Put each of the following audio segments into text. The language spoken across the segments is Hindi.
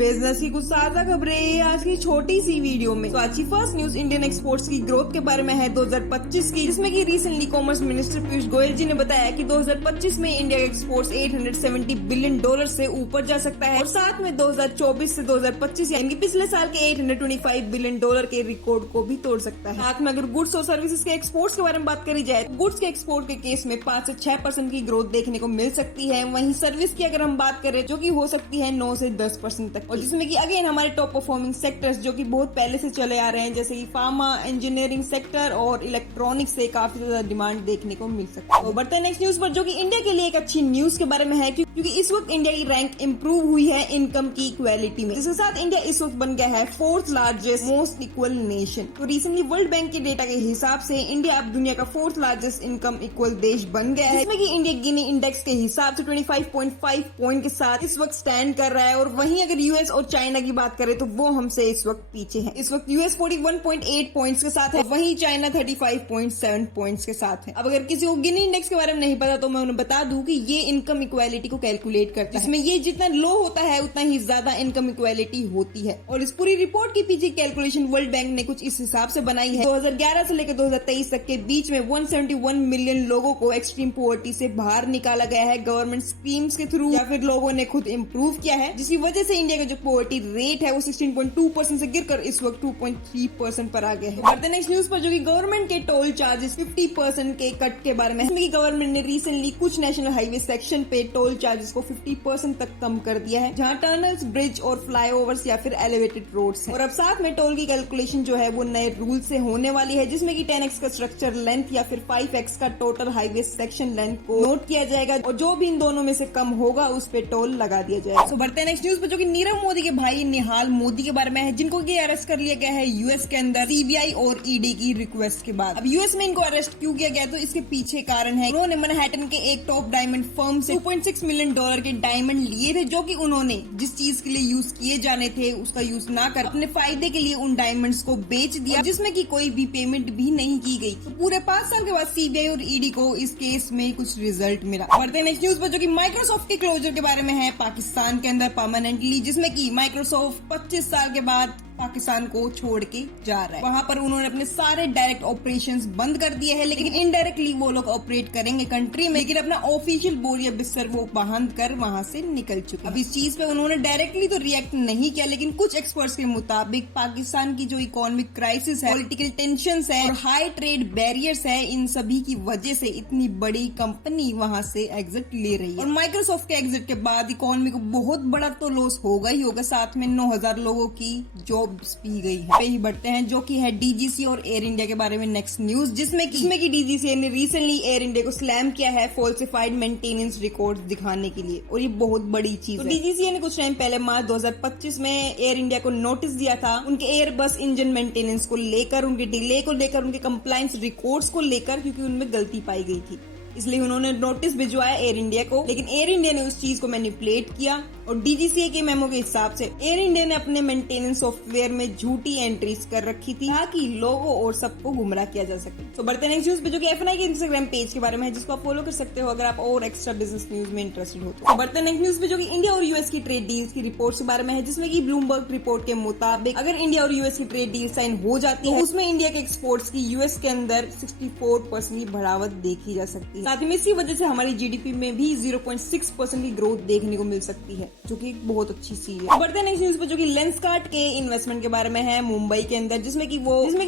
बिजनेस की कुछ ताजा खबरें आज की छोटी सी वीडियो में। तो आज की फर्स्ट न्यूज इंडियन एक्सपोर्ट्स की ग्रोथ के बारे में है 2025 की, जिसमें कि recently commerce minister Piyush Goyal ji ने बताया कि 2025 में इंडिया के एक्सपोर्ट्स $870 बिलियन से ऊपर जा सकता है और साथ में 2024 से 2025 यानी पिछले साल के $825 बिलियन के रिकॉर्ड को भी तोड़ सकता है। साथ में अगर गुड्स और सर्विसेज के एक्सपोर्ट्स के बारे में बात करी जाए तो गुड्स के एक्सपोर्ट के केस में 5 से 6% की ग्रोथ देखने को मिल सकती है। वहीं सर्विस की अगर हम बात करें जो कि हो सकती है 9 से 10% तक, और जिसमें कि अगेन हमारे टॉप परफॉर्मिंग सेक्टर्स जो कि बहुत पहले से चले आ रहे हैं जैसे कि फार्मा, इंजीनियरिंग सेक्टर और इलेक्ट्रॉनिक्स से काफी ज्यादा डिमांड देखने को मिल सकती है। तो बढ़ते हैं नेक्स्ट न्यूज पर, जो कि इंडिया के लिए एक अच्छी न्यूज के बारे में है क्योंकि इस वक्त इंडिया की रैंक इंप्रूव हुई है इनकम की इक्वालिटी में, जिसके साथ इंडिया इस वक्त बन गया है 4th largest most equal nation. तो रिसेंटली वर्ल्ड बैंक के डेटा के हिसाब से इंडिया अब दुनिया का 4th लार्जेस्ट इनकम इक्वल देश बन गया है, जिसमें कि इंडिया गिनी इंडेक्स के हिसाब से 25.5 पॉइंट के साथ इस वक्त स्टैंड कर रहा है। और वहीं अगर यूएस और चाइना की बात करें तो वो हमसे इस वक्त पीछे है। इस वक्त यूएस 41.8 पॉइंट्स के साथ है, वहीं चाइना 35.7 पॉइंट्स के साथ है। अब अगर किसी को गिनी इंडेक्स के बारे में नहीं पता तो मैं उन्हें बता दूं कि ये इनकम इक्वालिटी को कैलकुलेट करता है, जिसमें ये जितना लो होता है उतना ही ज्यादा इनकम इक्वालिटी होती है। और इस पूरी रिपोर्ट के पीछे कैलकुलेशन वर्ल्ड बैंक ने कुछ इस हिसाब से बनाई है। 2011 से लेकर 2023 तक के बीच में 171 मिलियन लोगों को एक्सट्रीम पॉवर्टी से बाहर निकाला गया है गवर्नमेंट स्कीम्स के थ्रू या फिर लोगों ने खुद इम्प्रूव किया है, जिसकी वजह से इंडिया का जो पॉवर्टी रेट है वो 16.2% से गिरकर इस वक्त 2.3% पर आ गया है। बढ़ते नेक्स्ट न्यूज पर, जो कि गवर्नमेंट के टोल चार्जेस 50% के कट के बारे में, इसमें गवर्नमेंट ने रिसेंटली कुछ नेशनल हाईवे सेक्शन पे टोल चार्जेस को 50% तक कम कर दिया है, जहां टनल्स, ब्रिज और फ्लाईओवर्स या फिर एलिवेटेड रोड्स हैं। और अब साथ में टोल की कैलकुलेशन जो है वो नए रूल से होने वाली है, जिसमें कि 10x का स्ट्रक्चर लेंथ या फिर 5x का टोटल हाईवे सेक्शन लेंथ को नोट किया जाएगा और जो भी इन दोनों में से कम होगा उस पे टोल लगा दिया जाएगा। तो बढ़ते हैं नेक्स्ट न्यूज पर, जो कि नीरव मोदी के भाई निहाल मोदी के बारे में है, जिनको कि अरेस्ट कर लिया गया है यूएस के अंदर सीबीआई और ईडी की रिक्वेस्ट के बाद। अब यूएस में इनको अरेस्ट क्यों किया गया तो इसके पीछे कारण है, उन्होंने मैनहट्टन के एक टॉप डायमंड फर्म से $2.6 मिलियन के डायमंड लिए थे, जो कि उन्होंने जिस चीज के लिए यूज किए जाने थे उसका यूज ना कर अपने फायदे के लिए उन डायमंड्स को बेच दिया, जिसमें कि कोई भी पेमेंट भी नहीं की गई। तो पूरे 5 साल के बाद सीबीआई और ईडी को इस केस में कुछ रिजल्ट मिला। बढ़ते हैं नेक्स्ट न्यूज पर, जो कि माइक्रोसॉफ्ट के क्लोजर के बारे में है पाकिस्तान के अंदर परमानेंटली, जिसमें कि माइक्रोसॉफ्ट 25 साल के बाद पाकिस्तान को छोड़ के जा रहा है। वहाँ पर उन्होंने अपने सारे डायरेक्ट ऑपरेशंस बंद कर दिए हैं, लेकिन इनडायरेक्टली वो लोग ऑपरेट करेंगे कंट्री में, लेकिन अपना ऑफिशियल बोरिया बिस्तर वो बांध कर वहाँ से निकल चुके। अब इस चीज पे उन्होंने डायरेक्टली तो रिएक्ट नहीं किया, लेकिन कुछ एक्सपर्ट्स के मुताबिक पाकिस्तान की जो इकोनॉमिक क्राइसिस है, पॉलिटिकल टेंशन है और हाई ट्रेड बैरियर्स है, इन सभी की वजह से इतनी बड़ी कंपनी वहाँ से एग्जिट ले रही है। और माइक्रोसॉफ्ट के एग्जिट के बाद इकोनॉमी को बहुत बड़ा तो लॉस होगा ही होगा, साथ में 9,000 लोगों की जॉब भी गई है। पे ही बढ़ते हैं, जो कि है डीजीसी और एयर इंडिया के बारे में नेक्स्ट न्यूज, जिसमें कि डीजीसी ने रिसेंटली एयर इंडिया को स्लैम किया है फॉल्सिफाइड मेंटेनेंस रिकॉर्ड्स दिखाने के लिए, और ये बहुत बड़ी चीज है। डीजीसी ने कुछ टाइम पहले मार्च 2025 में एयर इंडिया को नोटिस दिया था उनके एयरबस इंजन मेंटेनेंस को लेकर, उनके डिले को लेकर, उनके कंप्लायंस रिकॉर्ड्स को लेकर, क्योंकि उनमें गलती पाई गई थी, इसलिए उन्होंने नोटिस भिजवाया एयर इंडिया को। लेकिन एयर इंडिया ने उस चीज को मैनिपुलेट किया और डीजीसीए के मेमो के हिसाब से एयर इंडिया ने अपने मेंटेनेंस सॉफ्टवेयर में झूठी एंट्रीज कर रखी थी ताकि लोगों और सबको गुमराह किया जा सके। तो बढ़ते हैं नेक्स्ट न्यूज पे, जो कि एफएनआई के इंस्टाग्राम पेज के बारे में है, जिसको आप फॉलो कर सकते हो अगर आप और एक्स्ट्रा बिजनेस न्यूज में इंटरेस्टेड हो तो। बढ़ते हैं नेक्स्ट न्यूज पे, जो कि इंडिया और यूएस की ट्रेड डील्स की रिपोर्ट के बारे में है, जिसमें कि ब्लूमबर्ग रिपोर्ट के मुताबिक अगर इंडिया और यूएस की ट्रेड डील साइन हो जाती है, उसमें इंडिया के एक्सपोर्ट्स की यूएस के अंदर 64% की बढ़ावत देखी जा सकती है। साथ ही में इसी वजह से हमारी जीडीपी में भी 0.6% की ग्रोथ देखने को मिल सकती है, जो कि बहुत अच्छी चीज है। बढ़ते हैं नेक्स्ट न्यूज पर, जो कि लेंसकार्ट के इन्वेस्टमेंट के बारे में है मुंबई के अंदर, जिसमें कि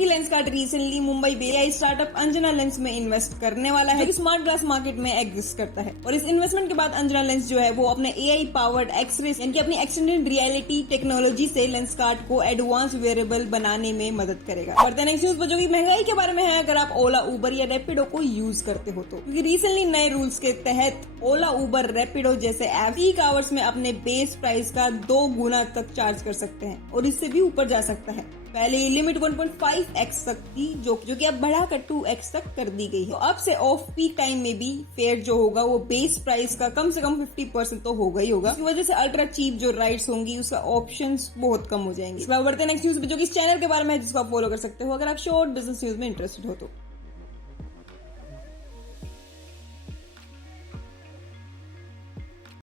Lenskart recently Mumbai based startup Anjana lens में इन्वेस्ट करने वाला है, जो कि स्मार्ट ग्लास मार्केट में एग्जिस्ट करता है। और इस इन्वेस्टमेंट के बाद अंजना लेंस जो है वो अपने एआई पावर्ड एक्सरे यानी कि अपनी एक्सटेंडेड रियलिटी टेक्नोलॉजी से लेंसकार्ट को एडवांस वेरेबल बनाने में मदद करेगा। बढ़ते हैं नेक्स्ट न्यूज पर, जो कि महंगाई के बारे में है, अगर आप ओला, उबर या रैपिडो को यूज करते हो तो, क्योंकि रिसेंटली नए रूल्स के तहत ओला, उबर, रैपिडो जैसे ऐप पीक आवर्स में अपने बेस प्राइस का 2 गुना तक चार्ज कर सकते हैं और इससे भी ऊपर जा सकता है। पहले ये लिमिट 1.5x तक थी, जो कि अब बढ़ाकर 2x तक कर दी गई है। तो अब से ऑफ पीक टाइम में भी फेयर जो होगा वो बेस प्राइस का कम से कम 50% तो होगा ही होगा। इसकी वजह से अल्ट्रा चीप जो राइड्स होंगी उसका ऑप्शंस बहुत कम हो जाएंगे। इसके बाद बढ़ते हैं नेक्स्ट न्यूज पे, जो कि इस चैनल के बारे में है, जिसको आप फॉलो कर सकते हो अगर आप शॉर्ट बिजनेस न्यूज में इंटरेस्टेड हो तो।